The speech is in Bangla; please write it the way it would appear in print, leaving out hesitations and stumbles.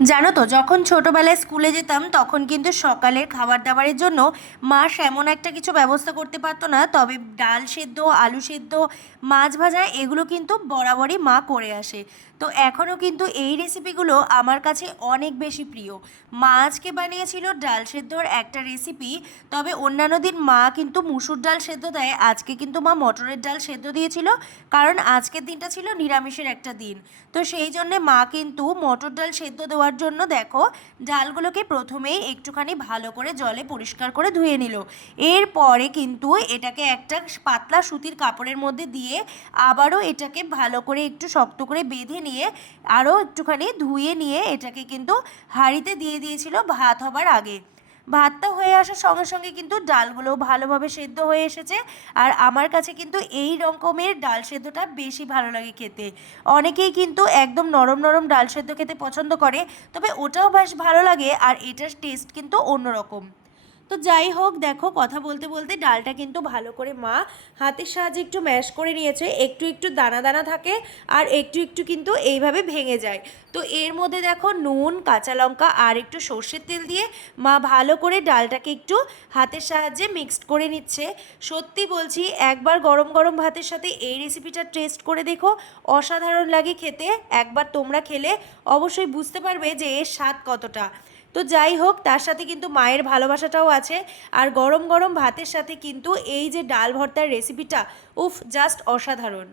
জানো তো, যখন ছোটোবেলায় স্কুলে যেতাম তখন কিন্তু সকালের খাবার দাবারের জন্য মা এমন একটা কিছু ব্যবস্থা করতে পারতো না, তবে ডাল সেদ্ধ, আলু সেদ্ধ, মাছ ভাজা এগুলো কিন্তু বরাবরই মা করে আসে। তো এখনও কিন্তু এই রেসিপিগুলো আমার কাছে অনেক বেশি প্রিয়। মা আজকে বানিয়েছিল ডাল সেদ্ধর একটা রেসিপি, তবে অন্যান্য দিন মা কিন্তু মুসুর ডাল সেদ্ধ দেয়, আজকে কিন্তু মা মটরের ডাল সেদ্ধ দিয়েছিল, কারণ আজকের দিনটা ছিল নিরামিষের একটা দিন। তো সেই জন্যে মা কিন্তু মটর ডাল সেদ্ধ দেওয়ার জন্য দেখো ডালগুলোকে প্রথমেই একটুখানি ভালো করে জলে পরিষ্কার করে ধুয়ে নিল। এরপরে কিন্তু এটাকে একটা পাতলা সুতির কাপড়ের মধ্যে দিয়ে আবারও এটাকে ভালো করে একটু শক্ত করে বেঁধে নিয়ে আরও একটুখানি ধুয়ে নিয়ে এটাকে কিন্তু হাঁড়িতে দিয়ে দিয়েছিল ভাত হবার আগে। ভাতটা হয়ে আসার সঙ্গে সঙ্গে কিন্তু ডালগুলো ভালোভাবে সেদ্ধ হয়ে এসেছে। আর আমার কাছে কিন্তু এই রকমের ডাল সেদ্ধটা বেশি ভালো লাগে খেতে। অনেকেই কিন্তু একদম নরম নরম ডাল সেদ্ধ খেতে পছন্দ করে, তবে ওটাও বেশ ভালো লাগে, আর এটার টেস্ট কিন্তু অন্যরকম। তো যাই হোক, দেখো কথা বলতে বলতে ডালটা কিন্তু ভালো করে মা হাতের সাহায্যে একটু ম্যাশ করে নিয়েছে, একটু একটু দানা দানা থাকে আর একটু একটু কিন্তু এইভাবে ভেঙে যায়। তো এর মধ্যে দেখো নুন, কাঁচা লঙ্কা আর একটু সর্ষের তেল দিয়ে মা ভালো করে ডালটাকে একটু হাতের সাহায্যে মিক্সড করে নিচ্ছে। সত্যি বলছি, একবার গরম গরম ভাতের সাথে এই রেসিপিটা টেস্ট করে দেখো, অসাধারণ লাগে খেতে। একবার তোমরা খেলে অবশ্যই বুঝতে পারবে যে এর স্বাদ কতটা। তো যাই হোক, তার সাথে কিন্তু মায়ের ভালোবাসাটাও আছে। আর গরম গরম ভাতের সাথে কিন্তু এই যে ডাল ভর্তার রেসিপিটা, উফ, জাস্ট অসাধারণ।